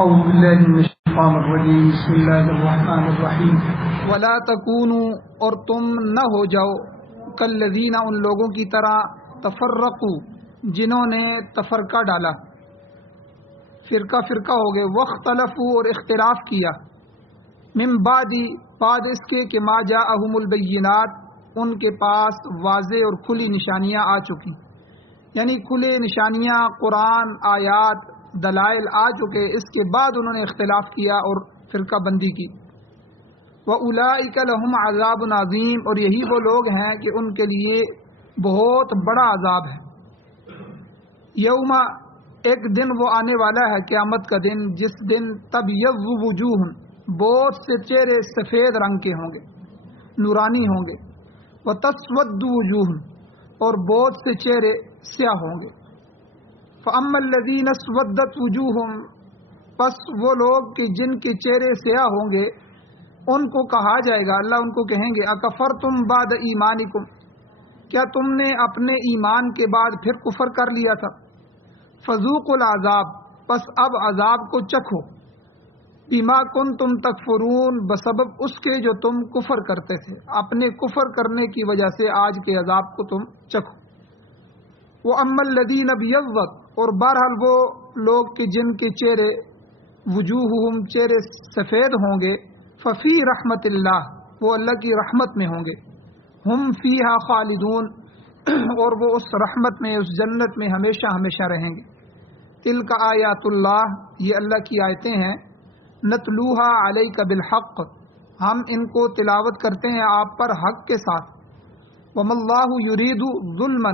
اعوذ باللہ من الشیطان الرجیم بسم اللہ الرحمن الرحیم ولا تکونوا اور تم نہ ہو جاؤ کالذین ان لوگوں کی طرح تفرقوا جنہوں نے تفرقہ ڈالا، فرقہ فرقہ ہو گئے، واختلفوا اور اختلاف کیا، من بعد اس کے کہ ما جاءہم البینات ان کے پاس واضح اور کھلی نشانیاں آ چکی، یعنی کھلے نشانیاں قرآن آیات دلائل آ چکے، اس کے بعد انہوں نے اختلاف کیا اور فرقہ بندی کی۔ وَأُولَئِكَ لَهُمْ عَذَابٌ عَظِيمٌ اور یہی وہ لوگ ہیں کہ ان کے لیے بہت بڑا عذاب ہے۔ یوم ایک دن وہ آنے والا ہے قیامت کا دن، جس دن تبیض وجوہ بہت سے چہرے سفید رنگ کے ہوں گے، نورانی ہوں گے، وَتَسْوَدُّ وجوہ اور بہت سے چہرے سیاہ ہوں گے۔ فَأَمَّا الَّذِينَ اسْوَدَّتْ وُجُوهُمْ پس وہ لوگ کہ جن کے چہرے سیاہ ہوں گے ان کو کہا جائے گا، اللہ ان کو کہیں گے اکفرتم بعد ایمانکم کیا تم نے اپنے ایمان کے بعد پھر کفر کر لیا تھا؟ فذوقوا العذاب پس اب عذاب کو چکھو، بما کنتم تکفرون بسبب اس کے جو تم کفر کرتے تھے، اپنے کفر کرنے کی وجہ سے آج کے عذاب کو تم چکھو۔ وَأَمَّا الَّذِينَ ابْيَضَّتْ اور بہرحال وہ لوگ کہ جن کے چہرے وجوہہم چہرے سفید ہوں گے، ففی رحمت اللہ وہ اللہ کی رحمت میں ہوں گے، ہم فیہا خالدون اور وہ اس رحمت میں اس جنت میں ہمیشہ ہمیشہ رہیں گے۔ تلک آیات اللہ یہ اللہ کی آیتیں ہیں، نتلوہا علیک بالحق ہم ان کو تلاوت کرتے ہیں آپ پر حق کے ساتھ۔ وما اللہ یرید ظلما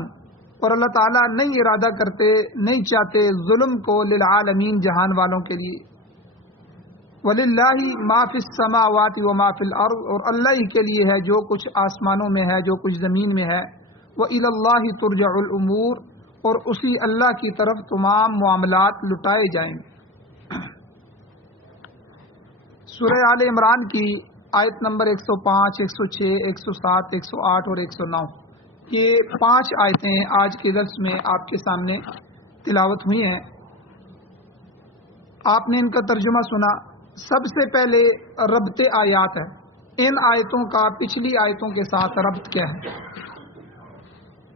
اور اللہ تعالیٰ نہیں ارادہ کرتے نہیں چاہتے ظلم کو، للعالمین جہان والوں کے لیے۔ وَلِلَّهِ مَا فِي السَّمَاوَاتِ وَمَا فِي الْأَرْضِ اور اللہ ہی کے لیے ہے جو کچھ آسمانوں میں ہے جو کچھ زمین میں ہے۔ وَإِلَى اللَّهِ تُرْجَعُ الْأُمُورُ اور اسی اللہ کی طرف تمام معاملات لٹائے جائیں گے۔ سورہ آل عمران کی آیت نمبر 105، 106، 107، 108 اور 109 یہ 5 آیتیں آج کے درس میں آپ کے سامنے تلاوت ہوئی ہیں۔ آپ نے ان کا ترجمہ سنا۔ سب سے پہلے ربط آیات ہے، ان آیتوں کا پچھلی آیتوں کے ساتھ ربط کیا ہے۔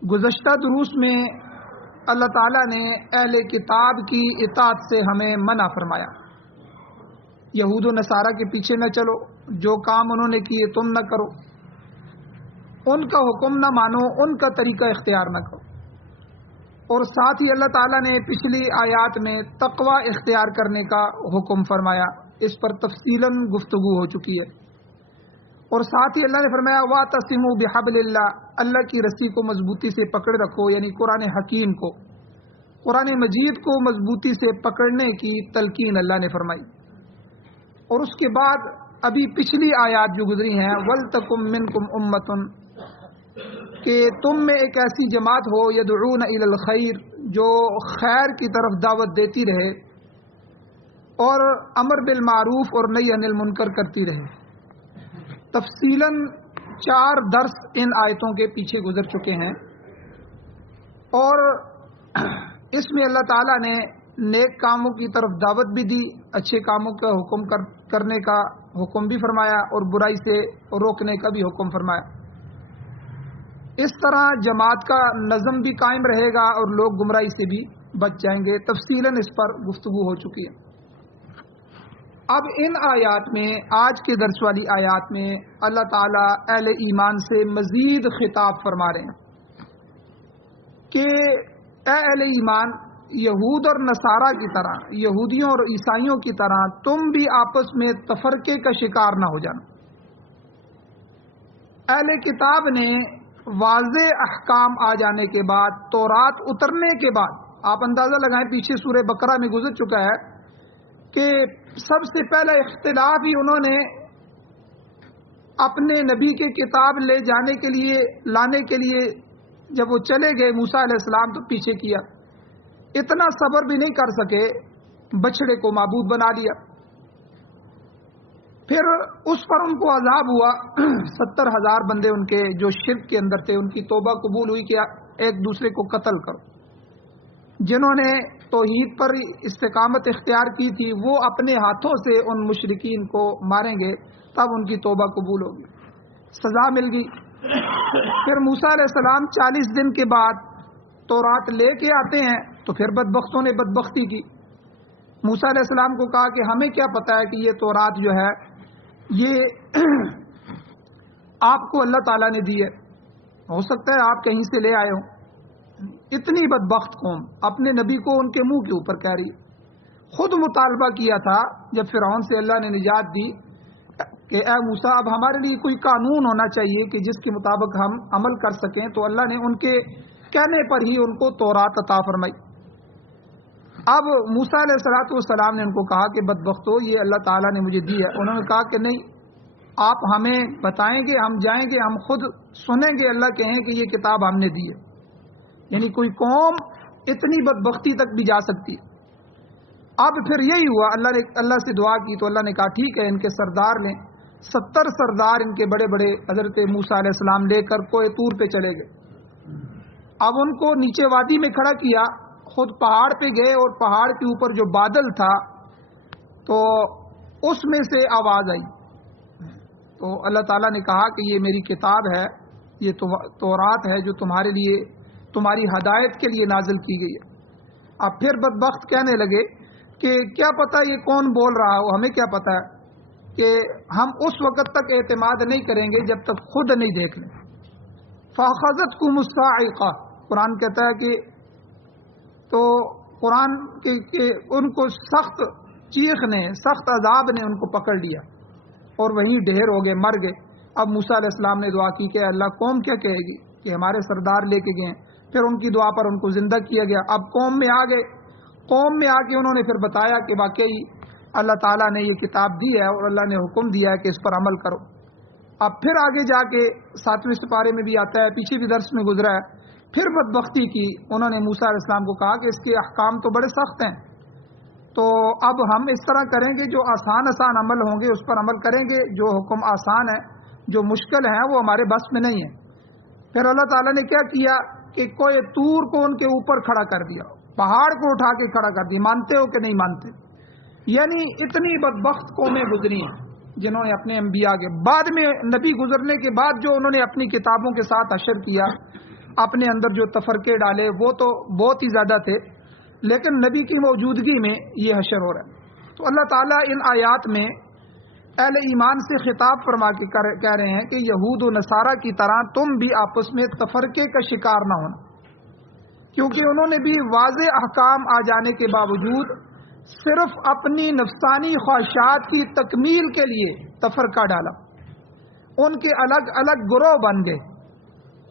گزشتہ دروس میں اللہ تعالیٰ نے اہل کتاب کی اطاعت سے ہمیں منع فرمایا، یہود و نصارہ کے پیچھے نہ چلو، جو کام انہوں نے کیے تم نہ کرو، ان کا حکم نہ مانو، ان کا طریقہ اختیار نہ کرو۔ اور ساتھ ہی اللہ تعالیٰ نے پچھلی آیات میں تقوی اختیار کرنے کا حکم فرمایا، اس پر تفصیلاً گفتگو ہو چکی ہے۔ اور ساتھ ہی اللہ نے فرمایا وَاعْتَصِمُوا بِحَبْلِ اللَّهِ اللہ کی رسی کو مضبوطی سے پکڑ رکھو، یعنی قرآن حکیم کو، قرآن مجید کو مضبوطی سے پکڑنے کی تلقین اللہ نے فرمائی۔ اور اس کے بعد ابھی پچھلی آیات جو گزری ہیں وَلْتَكُمْ مِنْكُمْ أُمَّةٌ کہ تم میں ایک ایسی جماعت ہو یدعون الی الخیر جو خیر کی طرف دعوت دیتی رہے اور امر بالمعروف اور نہی عن المنکر کرتی رہے۔ تفصیلاً 4 درس ان آیتوں کے پیچھے گزر چکے ہیں، اور اس میں اللہ تعالیٰ نے نیک کاموں کی طرف دعوت بھی دی، اچھے کاموں کا حکم کرنے کا حکم بھی فرمایا اور برائی سے روکنے کا بھی حکم فرمایا۔ اس طرح جماعت کا نظم بھی قائم رہے گا اور لوگ گمراہی سے بھی بچ جائیں گے۔ تفصیلاً اس پر گفتگو ہو چکی ہے۔ اب ان آیات میں، آج کے درس والی آیات میں اللہ تعالیٰ اہل ایمان سے مزید خطاب فرما رہے ہیں کہ اے اہل ایمان، یہود اور نصارہ کی طرح، یہودیوں اور عیسائیوں کی طرح تم بھی آپس میں تفرقے کا شکار نہ ہو جانا۔ اہل کتاب نے واضح احکام آ جانے کے بعد، تورات اترنے کے بعد، آپ اندازہ لگائیں پیچھے سورہ بقرہ میں گزر چکا ہے کہ سب سے پہلا اختلاف ہی انہوں نے اپنے نبی کے کتاب لے جانے کے لیے، لانے کے لیے جب وہ چلے گئے موسیٰ علیہ السلام تو پیچھے کیا، اتنا صبر بھی نہیں کر سکے، بچڑے کو معبود بنا لیا۔ پھر اس پر ان کو عذاب ہوا، 70,000 بندے ان کے جو شرک کے اندر تھے، ان کی توبہ قبول ہوئی کہ ایک دوسرے کو قتل کرو۔ جنہوں نے توحید پر استقامت اختیار کی تھی وہ اپنے ہاتھوں سے ان مشرکین کو ماریں گے تب ان کی توبہ قبول ہوگی. سزا مل گئی. پھر موسیٰ علیہ السلام 40 دن کے بعد تورات لے کے آتے ہیں تو پھر بدبختوں نے بدبختی کی. موسیٰ علیہ السلام کو کہا کہ ہمیں کیا پتہ ہے کہ یہ تورات جو ہے یہ آپ کو اللہ تعالیٰ نے دی ہے, ہو سکتا ہے آپ کہیں سے لے آئے ہوں. اتنی بدبخت قوم اپنے نبی کو ان کے منہ کے اوپر کہہ رہی. خود مطالبہ کیا تھا جب فرعون سے اللہ نے نجات دی کہ اے موسیٰ اب ہمارے لیے کوئی قانون ہونا چاہیے کہ جس کے مطابق ہم عمل کر سکیں, تو اللہ نے ان کے کہنے پر ہی ان کو تورات عطا فرمائی. اب موسیٰ علیہ السلام نے ان کو کہا کہ بدبختو یہ اللہ تعالیٰ نے مجھے دی ہے. انہوں نے کہا کہ نہیں, آپ ہمیں بتائیں گے, ہم جائیں گے, ہم خود سنیں گے اللہ کہیں کہ یہ کتاب ہم نے دی ہے. یعنی کوئی قوم اتنی بدبختی تک بھی جا سکتی. اب پھر یہی ہوا, اللہ سے دعا کی تو اللہ نے کہا ٹھیک ہے, ان کے سردار لیں. 70 سردار ان کے بڑے بڑے حضرت موسیٰ علیہ السلام لے کر کوہ طور پہ چلے گئے. اب ان کو نیچے وادی میں کھڑا کیا, خود پہاڑ پہ گئے اور پہاڑ کے اوپر جو بادل تھا تو اس میں سے آواز آئی. تو اللہ تعالیٰ نے کہا کہ یہ میری کتاب ہے, یہ تورات ہے جو تمہارے لیے تمہاری ہدایت کے لیے نازل کی گئی ہے. اب پھر بدبخت کہنے لگے کہ کیا پتہ یہ کون بول رہا ہو, ہمیں کیا پتہ ہے, کہ ہم اس وقت تک اعتماد نہیں کریں گے جب تک خود نہیں دیکھ لیں. فَأَخَذَتْكُمُ الصَّاعِقَةُ, قرآن کہتا ہے کہ تو قرآن کے ان کو سخت چیخ نے, سخت عذاب نے ان کو پکڑ لیا اور وہیں ڈھیر ہو گئے, مر گئے. اب موسیٰ علیہ السلام نے دعا کی کہ اللہ قوم کیا کہے گی کہ ہمارے سردار لے کے گئے. پھر ان کی دعا پر ان کو زندہ کیا گیا. اب قوم میں آ گئے, قوم میں آ کے انہوں نے پھر بتایا کہ واقعی اللہ تعالیٰ نے یہ کتاب دی ہے اور اللہ نے حکم دیا ہے کہ اس پر عمل کرو. اب پھر آگے جا کے 7ویں سپارے میں بھی آتا ہے, پیچھے بھی درس میں گزرا ہے, پھر بدبختی کی. انہوں نے موسیٰ علیہ السلام کو کہا کہ اس کے احکام تو بڑے سخت ہیں, تو اب ہم اس طرح کریں گے جو آسان عمل ہوں گے اس پر عمل کریں گے, جو حکم آسان ہے, جو مشکل ہے وہ ہمارے بس میں نہیں ہے. پھر اللہ تعالیٰ نے کیا کیا کہ کوہ طور کو ان کے اوپر کھڑا کر دیا, پہاڑ کو اٹھا کے کھڑا کر دیا. مانتے ہو کہ نہیں مانتے؟ یعنی اتنی بدبخت قومیں گزری ہیں جنہوں نے اپنے انبیاء کے بعد میں, نبی گزرنے کے بعد جو انہوں نے اپنی کتابوں کے ساتھ حشر کیا, اپنے اندر جو تفرقے ڈالے وہ تو بہت ہی زیادہ تھے, لیکن نبی کی موجودگی میں یہ حشر ہو رہا ہے. تو اللہ تعالیٰ ان آیات میں اہل ایمان سے خطاب فرما کے کہہ رہے ہیں کہ یہود و نصارہ کی طرح تم بھی آپس میں تفرقے کا شکار نہ ہونا, کیونکہ انہوں نے بھی واضح احکام آ جانے کے باوجود صرف اپنی نفسانی خواہشات کی تکمیل کے لیے تفرقہ ڈالا. ان کے الگ الگ گروہ بن گئے,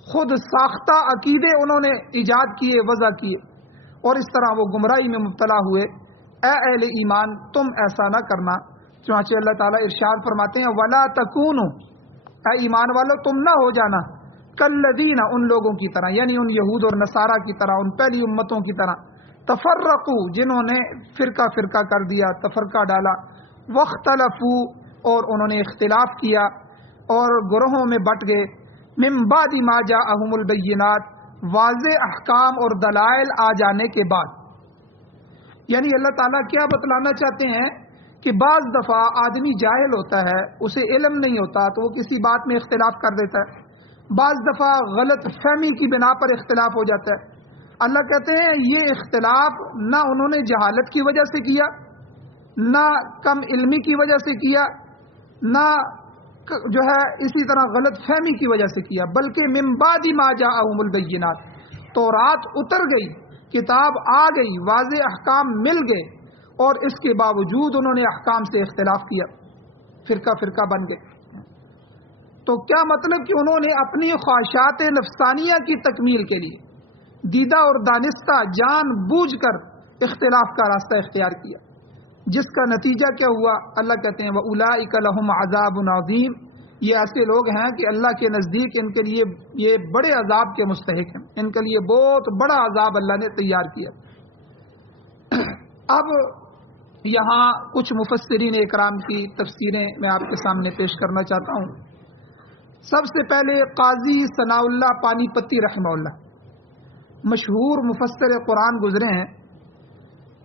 خود ساختہ عقیدے انہوں نے ایجاد کیے, وضع کیے, اور اس طرح وہ گمراہی میں مبتلا ہوئے. اے اہل ایمان تم ایسا نہ کرنا, چنانچہ اللہ تعالیٰ ارشاد فرماتے ہیں وَلَا تَكُونُوا, اے ایمان والو تم نہ ہو جانا کالذین, ان لوگوں کی طرح, یعنی ان یہود اور نصارہ کی طرح, ان پہلی امتوں کی طرح, تفرقوا, جنہوں نے فرقہ فرقہ کر دیا, تفرقہ ڈالا, واختلفوا, اور انہوں نے اختلاف کیا اور گروہوں میں بٹ گئے, من بعد ما جاءہم البینات, واضح احکام اور دلائل آ جانے کے بعد. یعنی اللہ تعالیٰ کیا بتلانا چاہتے ہیں کہ بعض دفعہ آدمی جاہل ہوتا ہے, اسے علم نہیں ہوتا تو وہ کسی بات میں اختلاف کر دیتا ہے, بعض دفعہ غلط فہمی کی بنا پر اختلاف ہو جاتا ہے. اللہ کہتے ہیں یہ اختلاف نہ انہوں نے جہالت کی وجہ سے کیا, نہ کم علمی کی وجہ سے کیا, نہ جو ہے اسی طرح غلط فہمی کی وجہ سے کیا, بلکہ من بعد ما جاءہم البینات, تورات اتر گئی, کتاب آ گئی, واضح احکام مل گئے, اور اس کے باوجود انہوں نے احکام سے اختلاف کیا, فرقہ فرقہ بن گئے. تو کیا مطلب کہ انہوں نے اپنی خواہشات نفسانیہ کی تکمیل کے لیے دیدہ اور دانستہ جان بوجھ کر اختلاف کا راستہ اختیار کیا, جس کا نتیجہ کیا ہوا؟ اللہ کہتے ہیں وَأُولَئِكَ لَهُمْ عَذَابٌ عَظِيمٌ, یہ ایسے لوگ ہیں کہ اللہ کے نزدیک ان کے لیے یہ بڑے عذاب کے مستحق ہیں, ان کے لیے بہت بڑا عذاب اللہ نے تیار کیا. اب یہاں کچھ مفسرین اکرام کی تفسیریں میں آپ کے سامنے پیش کرنا چاہتا ہوں. سب سے پہلے قاضی ثناء اللہ پانی پتی رحمہ اللہ, مشہور مفسر قرآن گزرے ہیں,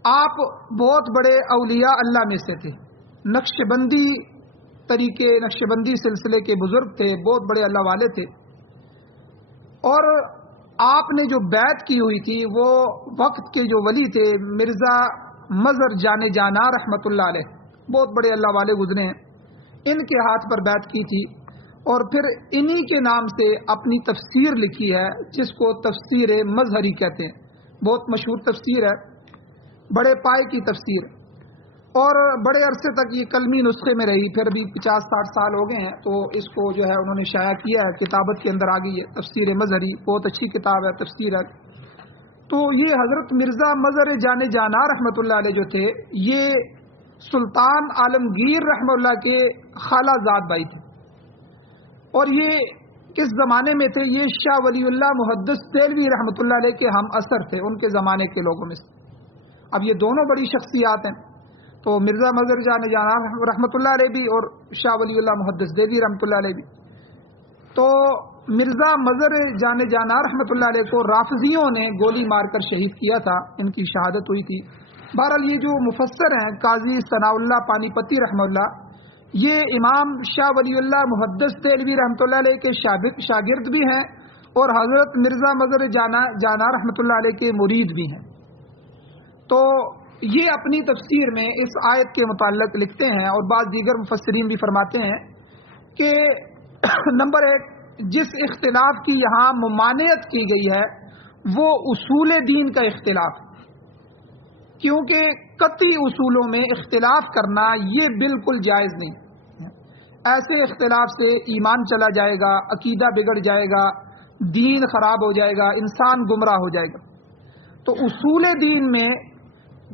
آپ بہت بڑے اولیاء اللہ میں سے تھے، نقشبندی طریقے، نقشبندی سلسلے کے بزرگ تھے، بہت بڑے اللہ والے تھے، اور آپ نے جو بیعت کی ہوئی تھی وہ وقت کے جو ولی تھے مرزا مظہر جان جانا رحمۃ اللہ علیہ، بہت بڑے اللہ والے گزرے ہیں، ان کے ہاتھ پر بیعت کی تھی، اور پھر انہی کے نام سے اپنی تفسیر لکھی ہے جس کو تفسیر مظہری کہتے ہیں، بہت مشہور تفسیر ہے، بڑے پائے کی تفسیر، اور بڑے عرصے تک یہ کلمی نسخے میں رہی، پھر بھی 50-60 سال ہو گئے ہیں تو اس کو جو ہے انہوں نے شائع کیا ہے، کتابت کے اندر آ گئی ہے تفسیر مظہری، بہت اچھی کتاب ہے، تفسیر ہے۔ تو یہ حضرت مرزا مظہر جان جانا رحمۃ اللہ علیہ جو تھے، یہ سلطان عالمگیر رحمۃ اللہ کے خالہ زاد بھائی تھے، اور یہ کس زمانے میں تھے؟ یہ شاہ ولی اللہ محدث دہلوی رحمۃ اللہ علیہ کے ہم اثر تھے، ان کے زمانے کے لوگوں میں سے۔ اب یہ دونوں بڑی شخصیات ہیں، تو مرزا مظہر جان جانا رحمۃ اللہ علیہ بھی اور شاہ ولی اللہ محدث دہلوی رحمۃ اللہ علیہ بھی۔ تو مرزا مظہر جان جانا رحمۃ اللہ علیہ کو رافضیوں نے گولی مار کر شہید کیا تھا، ان کی شہادت ہوئی تھی۔ بہرحال یہ جو مفسر ہیں قاضی ثناء اللہ پانی پتی رحمہ اللہ، یہ امام شاہ ولی اللہ محدث دہلوی رحمۃ اللہ علیہ کے شاگرد بھی ہیں، اور حضرت مرزا مظہر جانا رحمۃ اللہ علیہ کے مرید بھی ہیں۔ تو یہ اپنی تفسیر میں اس آیت کے متعلق لکھتے ہیں، اور بعض دیگر مفسرین بھی فرماتے ہیں کہ نمبر 1، جس اختلاف کی یہاں ممانعت کی گئی ہے وہ اصول دین کا اختلاف، کیونکہ قطعی اصولوں میں اختلاف کرنا یہ بالکل جائز نہیں، ایسے اختلاف سے ایمان چلا جائے گا، عقیدہ بگڑ جائے گا، دین خراب ہو جائے گا، انسان گمراہ ہو جائے گا۔ تو اصول دین میں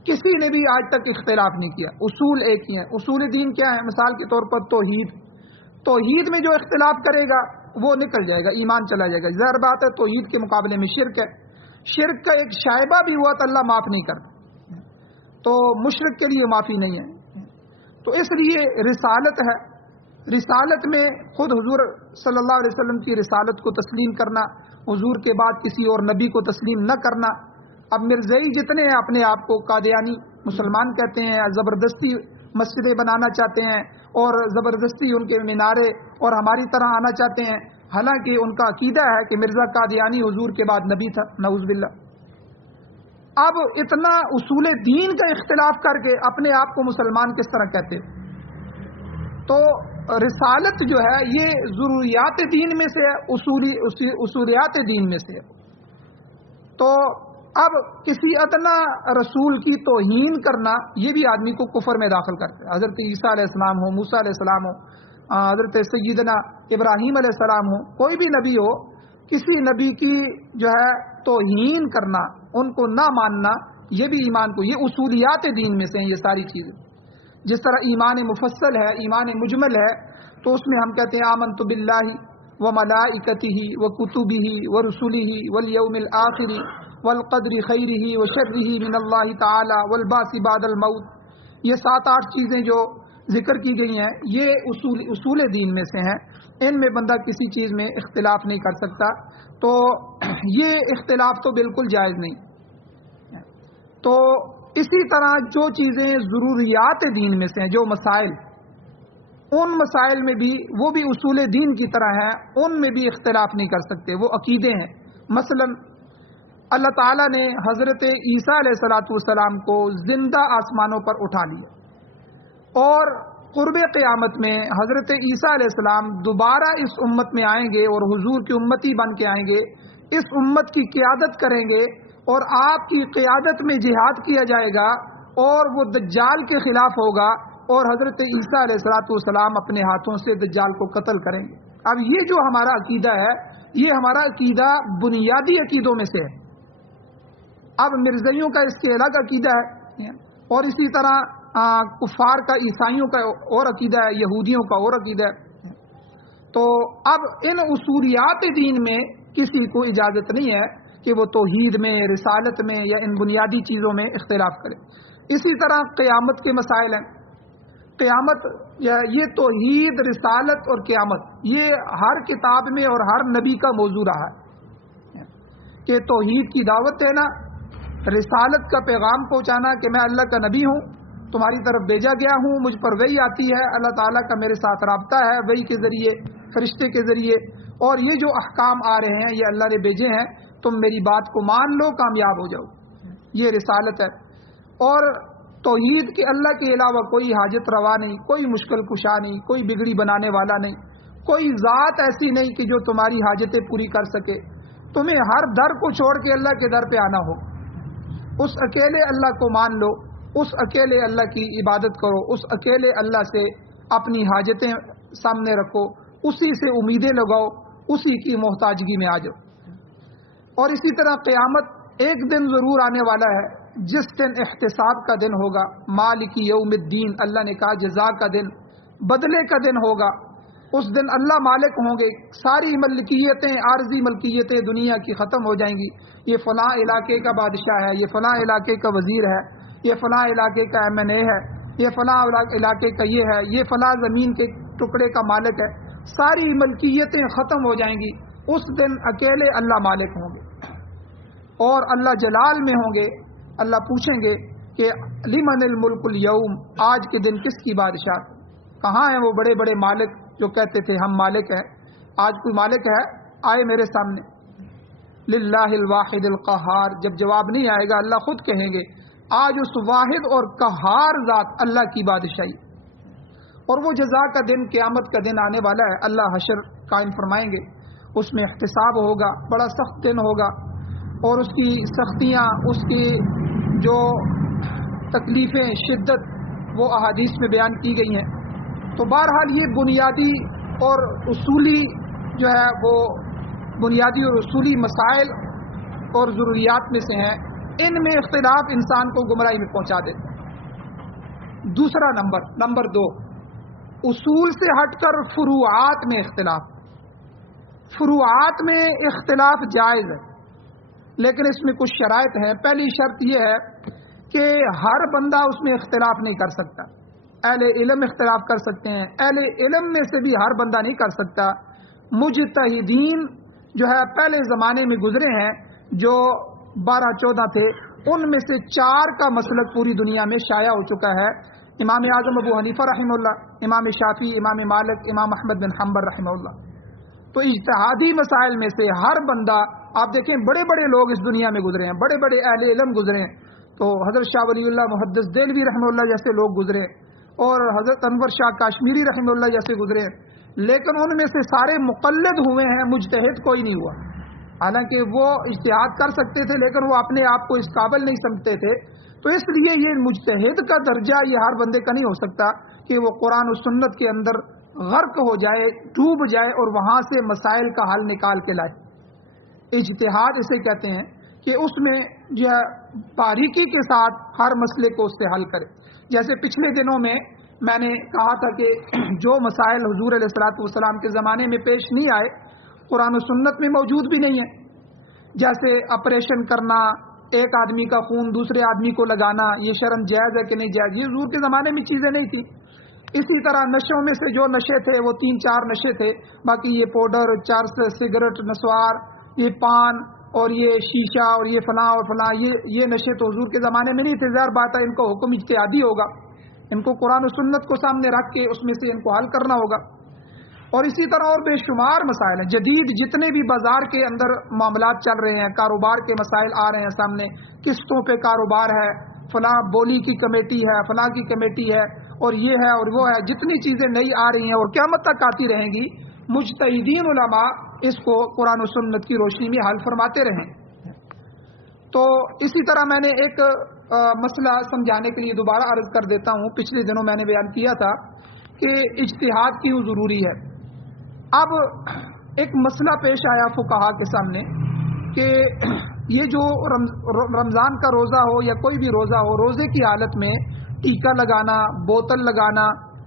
کسی نے بھی آج تک اختلاف نہیں کیا، اصول ایک ہی ہیں۔ اصول دین کیا ہے؟ مثال کے طور پر توحید میں جو اختلاف کرے گا وہ نکل جائے گا، ایمان چلا جائے گا۔ ظاہر بات ہے توحید کے مقابلے میں شرک ہے، شرک کا ایک شائبہ بھی ہوا تو اللہ معاف نہیں کرتا، تو مشرک کے لیے معافی نہیں ہے۔ تو اس لیے رسالت ہے، رسالت میں خود حضور صلی اللہ علیہ وسلم کی رسالت کو تسلیم کرنا، حضور کے بعد کسی اور نبی کو تسلیم نہ کرنا۔ اب مرزائی جتنے ہیں اپنے آپ کو قادیانی مسلمان کہتے ہیں، زبردستی مسجدیں بنانا چاہتے ہیں اور زبردستی ان کے مینارے اور ہماری طرح آنا چاہتے ہیں، حالانکہ ان کا عقیدہ ہے کہ مرزا قادیانی حضور کے بعد نبی تھا، نعوذ باللہ۔ اب اتنا اصول دین کا اختلاف کر کے اپنے آپ کو مسلمان کس طرح کہتے؟ تو رسالت جو ہے یہ ضروریات دین میں سے ہے، اصولیات دین میں سے ہے۔ تو اب کسی ادنا رسول کی توہین کرنا یہ بھی آدمی کو کفر میں داخل کرتا ہے۔ حضرت عیسیٰ علیہ السلام ہو، موسیٰ علیہ السلام ہو، حضرت سیدنا ابراہیم علیہ السلام ہو، کوئی بھی نبی ہو، کسی نبی کی جو ہے توہین کرنا، ان کو نہ ماننا، یہ بھی ایمان کو، یہ اصولیات دین میں سے ہیں یہ ساری چیزیں۔ جس طرح ایمان مفصل ہے، ایمان مجمل ہے، تو اس میں ہم کہتے ہیں آمنت باللہ وملائکتہ وکتبہ ورسلہ والیوم الآخر والقدر خیرہ وشرہ من اللہ تعالی والبعث بعد الموت۔ یہ 7-8 چیزیں جو ذکر کی گئی ہیں یہ اصول دین میں سے ہیں، ان میں بندہ کسی چیز میں اختلاف نہیں کر سکتا، تو یہ اختلاف تو بالکل جائز نہیں۔ تو اسی طرح جو چیزیں ضروریات دین میں سے ہیں، جو مسائل، ان مسائل میں بھی وہ بھی اصول دین کی طرح ہیں، ان میں بھی اختلاف نہیں کر سکتے، وہ عقیدے ہیں۔ مثلا اللہ تعالیٰ نے حضرت عیسیٰ علیہ السلام کو زندہ آسمانوں پر اٹھا لیا، اور قرب قیامت میں حضرت عیسیٰ علیہ السلام دوبارہ اس امت میں آئیں گے اور حضور کی امتی بن کے آئیں گے، اس امت کی قیادت کریں گے، اور آپ کی قیادت میں جہاد کیا جائے گا، اور وہ دجال کے خلاف ہوگا، اور حضرت عیسیٰ علیہ السلام اپنے ہاتھوں سے دجال کو قتل کریں گے۔ اب یہ جو ہمارا عقیدہ ہے، یہ ہمارا عقیدہ بنیادی عقیدوں میں سے ہے۔ اب مرزائیوں کا اس کے الگ عقیدہ ہے، اور اسی طرح کفار کا، عیسائیوں کا اور عقیدہ ہے، یہودیوں کا اور عقیدہ ہے۔ تو اب ان اصولیات دین میں کسی کو اجازت نہیں ہے کہ وہ توحید میں، رسالت میں یا ان بنیادی چیزوں میں اختلاف کرے۔ اسی طرح قیامت کے مسائل ہیں، قیامت یہ توحید، رسالت اور قیامت یہ ہر کتاب میں اور ہر نبی کا موضوع رہا ہے کہ توحید کی دعوت دینا، رسالت کا پیغام پہنچانا کہ میں اللہ کا نبی ہوں، تمہاری طرف بھیجا گیا ہوں، مجھ پر وحی آتی ہے، اللہ تعالیٰ کا میرے ساتھ رابطہ ہے وحی کے ذریعے، فرشتے کے ذریعے، اور یہ جو احکام آ رہے ہیں یہ اللہ نے بھیجے ہیں، تم میری بات کو مان لو، کامیاب ہو جاؤ، یہ رسالت ہے۔ اور توحید کہ اللہ کے علاوہ کوئی حاجت روا نہیں، کوئی مشکل کشا نہیں، کوئی بگڑی بنانے والا نہیں، کوئی ذات ایسی نہیں کہ جو تمہاری حاجتیں پوری کر سکے۔ تمہیں ہر در کو چھوڑ کے اللہ کے در پہ آنا ہو، اس اکیلے اللہ کو مان لو، اس اکیلے اللہ کی عبادت کرو، اس اکیلے اللہ سے اپنی حاجتیں سامنے رکھو، اسی سے امیدیں لگاؤ، اسی کی محتاجگی میں آ جاؤ۔ اور اسی طرح قیامت ایک دن ضرور آنے والا ہے جس دن احتساب کا دن ہوگا، مالک یوم الدین، اللہ نے کہا جزا کا دن، بدلے کا دن ہوگا۔ اس دن اللہ مالک ہوں گے، ساری ملکیتیں، عارضی ملکیتیں دنیا کی ختم ہو جائیں گی، یہ فلاں علاقے کا بادشاہ ہے، یہ فلاں علاقے کا وزیر ہے، یہ فلاں علاقے کا MNA ہے، یہ فلاں علاقے کا یہ ہے، یہ فلاں زمین کے ٹکڑے کا مالک ہے، ساری ملکیتیں ختم ہو جائیں گی۔ اس دن اکیلے اللہ مالک ہوں گے اور اللہ جلال میں ہوں گے۔ اللہ پوچھیں گے کہ لمن الملک اليوم، آج کے دن کس کی بادشاہ؟ کہاں ہیں وہ بڑے بڑے مالک جو کہتے تھے ہم مالک ہیں؟ آج کوئی مالک ہے؟ آئے میرے سامنے۔ للہ الواحد القہار، جب جواب نہیں آئے گا اللہ خود کہیں گے آج اس واحد اور قہار ذات اللہ کی بادشاہی۔ اور وہ جزا کا دن، قیامت کا دن آنے والا ہے، اللہ حشر قائم فرمائیں گے، اس میں احتساب ہوگا، بڑا سخت دن ہوگا، اور اس کی سختیاں، اس کی جو تکلیفیں، شدت، وہ احادیث میں بیان کی گئی ہیں۔ تو بہرحال یہ بنیادی اور اصولی جو ہے وہ بنیادی اور اصولی مسائل اور ضروریات میں سے ہیں، ان میں اختلاف انسان کو گمراہی میں پہنچا دیتا ہے۔ دوسرا نمبر 2، اصول سے ہٹ کر فروعات میں اختلاف۔ فروعات میں اختلاف جائز ہے، لیکن اس میں کچھ شرائط ہیں۔ پہلی شرط یہ ہے کہ ہر بندہ اس میں اختلاف نہیں کر سکتا۔ اہل علم اختلاف کر سکتے ہیں، اہل علم میں سے بھی ہر بندہ نہیں کر سکتا۔ مجتہدین جو ہے پہلے زمانے میں گزرے ہیں، جو 12-14 تھے، ان میں سے 4 کا مسلک پوری دنیا میں شائع ہو چکا ہے، امام اعظم ابو حنیفہ رحمہ اللہ، امام شافعی، امام مالک، امام احمد بن حنبل رحمہ اللہ۔ تو اجتہادی مسائل میں سے ہر بندہ، آپ دیکھیں بڑے بڑے لوگ اس دنیا میں گزرے ہیں، بڑے بڑے اہل علم گزرے ہیں، تو حضرت شاہ ولی اللہ محدث دہلوی رحمہ اللہ جیسے لوگ گزرے ہیں، اور حضرت انور شاہ کاشمیری رحمہ اللہ جیسے گزرے ہیں، لیکن ان میں سے سارے مقلد ہوئے ہیں، مجتہد کوئی نہیں ہوا۔ حالانکہ وہ اجتہاد کر سکتے تھے، لیکن وہ اپنے آپ کو اس قابل نہیں سمجھتے تھے، تو اس لیے یہ مجتہد کا درجہ یہ ہر بندے کا نہیں ہو سکتا کہ وہ قرآن و سنت کے اندر غرق ہو جائے، ڈوب جائے اور وہاں سے مسائل کا حل نکال کے لائے۔ اجتہاد اسے کہتے ہیں کہ اس میں جو ہے باریکی کے ساتھ ہر مسئلے کو اس سے حل کرے۔ جیسے پچھلے دنوں میں نے کہا تھا کہ جو مسائل حضور علیہ الصلوۃ والسلام کے زمانے میں پیش نہیں آئے، قرآن و سنت میں موجود بھی نہیں ہیں، جیسے آپریشن کرنا، ایک آدمی کا خون دوسرے آدمی کو لگانا، یہ شرم جائز ہے کہ نہیں جائز، یہ حضور کے زمانے میں چیزیں نہیں تھیں۔ اسی طرح نشوں میں سے جو نشے تھے وہ 3-4 نشے تھے، باقی یہ پاؤڈر، چرس، سگریٹ، نسوار، یہ پان اور یہ شیشہ اور یہ فلاں اور فلاں، یہ نشے تو حضور کے زمانے میں نہیں تھے۔ ظاہر بات ہے ان کو حکم اجتہادی ہوگا، ان کو قرآن و سنت کو سامنے رکھ کے اس میں سے ان کو حل کرنا ہوگا۔ اور اسی طرح اور بے شمار مسائل ہیں، جدید جتنے بھی بازار کے اندر معاملات چل رہے ہیں، کاروبار کے مسائل آ رہے ہیں سامنے، قسطوں پہ کاروبار ہے، فلاں بولی کی کمیٹی ہے، فلاں کی کمیٹی ہے، اور یہ ہے اور وہ ہے، جتنی چیزیں نئی آ رہی ہیں اور قیامت تک آتی رہیں گی، مجتہدین علماء اس کو قرآن و سنت کی روشنی میں حل فرماتے رہیں۔ تو اسی طرح میں نے ایک مسئلہ سمجھانے کے لیے دوبارہ عرض کر دیتا ہوں، پچھلے دنوں میں نے بیان کیا تھا کہ اجتہاد کیوں ضروری ہے۔ اب ایک مسئلہ پیش آیا فقہا کے سامنے کہ یہ جو رمضان کا روزہ ہو یا کوئی بھی روزہ ہو، روزے کی حالت میں ٹیکا لگانا، بوتل لگانا،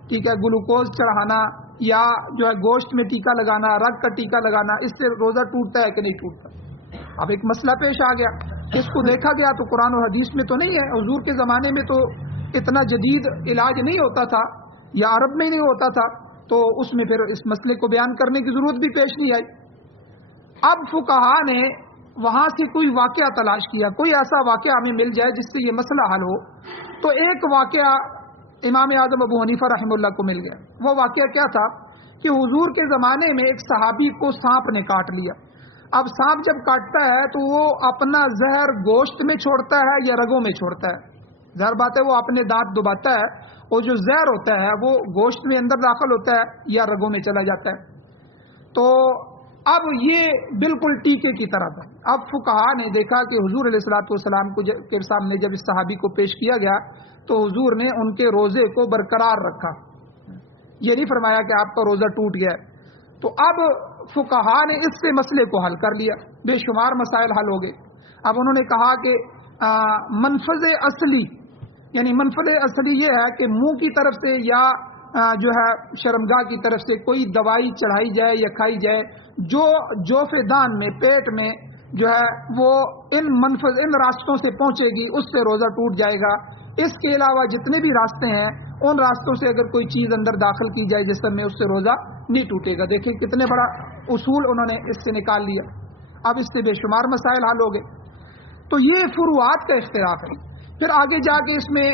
ٹھیک ہے، گلوکوز چڑھانا یا جو ہے گوشت میں ٹیکا لگانا، رگ کا ٹیکا لگانا، اس سے روزہ ٹوٹتا ہے کہ نہیں ٹوٹتا؟ اب ایک مسئلہ پیش آ گیا، اس کو دیکھا گیا تو قرآن و حدیث میں تو نہیں ہے، حضور کے زمانے میں تو اتنا جدید علاج نہیں ہوتا تھا یا عرب میں نہیں ہوتا تھا، تو اس میں پھر اس مسئلے کو بیان کرنے کی ضرورت بھی پیش نہیں آئی۔ اب فقہا نے وہاں سے کوئی واقعہ تلاش کیا، کوئی ایسا واقعہ ہمیں مل جائے جس سے یہ مسئلہ حل ہو، تو ایک واقعہ امام اعظم ابو حنیفہ رحمہ اللہ کو مل گیا۔ وہ واقعہ کیا تھا کہ حضور کے زمانے میں ایک صحابی کو سانپ نے کاٹ لیا۔ اب سانپ جب کاٹتا ہے تو وہ اپنا زہر گوشت میں چھوڑتا ہے یا رگوں میں چھوڑتا ہے؟ ظاہر بات ہے وہ اپنے دانت دباتا ہے، اور جو زہر ہوتا ہے وہ گوشت میں اندر داخل ہوتا ہے یا رگوں میں چلا جاتا ہے۔ تو اب یہ بالکل ٹیکے کی طرح تھا۔ اب فقہا نے دیکھا کہ حضور علیہ الصلوۃ والسلام کے سامنے جب اس صحابی کو پیش کیا گیا تو حضور نے ان کے روزے کو برقرار رکھا، یہ نہیں فرمایا کہ آپ کا روزہ ٹوٹ گیا۔ تو اب فقہا نے اس سے مسئلے کو حل کر لیا، بے شمار مسائل حل ہو گئے۔ اب انہوں نے کہا کہ منفذ اصلی، یعنی منفذ اصلی یہ ہے کہ منہ کی طرف سے یا جو ہے شرمگاہ کی طرف سے کوئی دوائی چڑھائی جائے یا کھائی جائے جو جوف دان میں، پیٹ میں جو ہے وہ ان راستوں سے پہنچے گی، اس سے روزہ ٹوٹ جائے گا۔ اس کے علاوہ جتنے بھی راستے ہیں ان راستوں سے اگر کوئی چیز اندر داخل کی جائے جسم میں، اس سے روزہ نہیں ٹوٹے گا۔ دیکھیں کتنے بڑا اصول انہوں نے اس سے نکال لیا۔ اب اس سے بے شمار مسائل حل ہو گئے۔ تو یہ فروعات کا اختلاف ہے۔ پھر آگے جا کے اس میں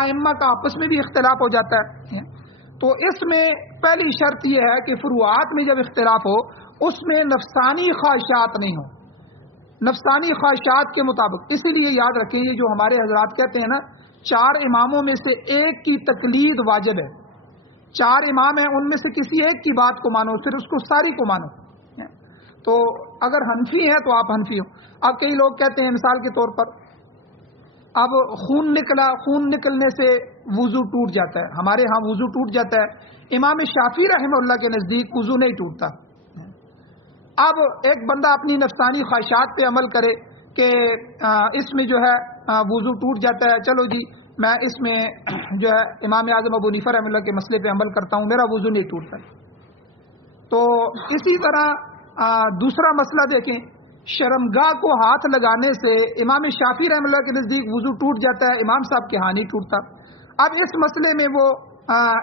ائمہ کا آپس میں بھی اختلاف ہو جاتا ہے۔ تو اس میں پہلی شرط یہ ہے کہ فروعات میں جب اختلاف ہو اس میں نفسانی خواہشات نہیں ہو، نفسانی خواہشات کے مطابق۔ اسی لیے یاد رکھیں یہ جو ہمارے حضرات کہتے ہیں نا 4 اماموں میں سے ایک کی تقلید واجب ہے، 4 امام ہیں ان میں سے کسی ایک کی بات کو مانو، پھر اس کو ساری کو مانو۔ تو اگر حنفی ہیں تو آپ حنفی ہو۔ اب کئی لوگ کہتے ہیں مثال کے طور پر اب خون نکلا، خون نکلنے سے وضو ٹوٹ جاتا ہے، ہمارے ہاں وضو ٹوٹ جاتا ہے، امام شافعی رحمہ اللہ کے نزدیک وضو نہیں ٹوٹتا۔ اب ایک بندہ اپنی نفسانی خواہشات پہ عمل کرے کہ اس میں جو ہے وضو ٹوٹ جاتا ہے، چلو جی میں اس میں جو ہے امام اعظم ابو حنیفہ رحمہ اللہ کے مسئلے پہ عمل کرتا ہوں، میرا وضو نہیں ٹوٹتا۔ تو اسی طرح دوسرا مسئلہ دیکھیں، شرمگاہ کو ہاتھ لگانے سے امام شافعی رحمہ اللہ کے نزدیک وضو ٹوٹ جاتا ہے، امام صاحب کے ہاں نہیں ٹوٹتا۔ اب اس مسئلے میں وہ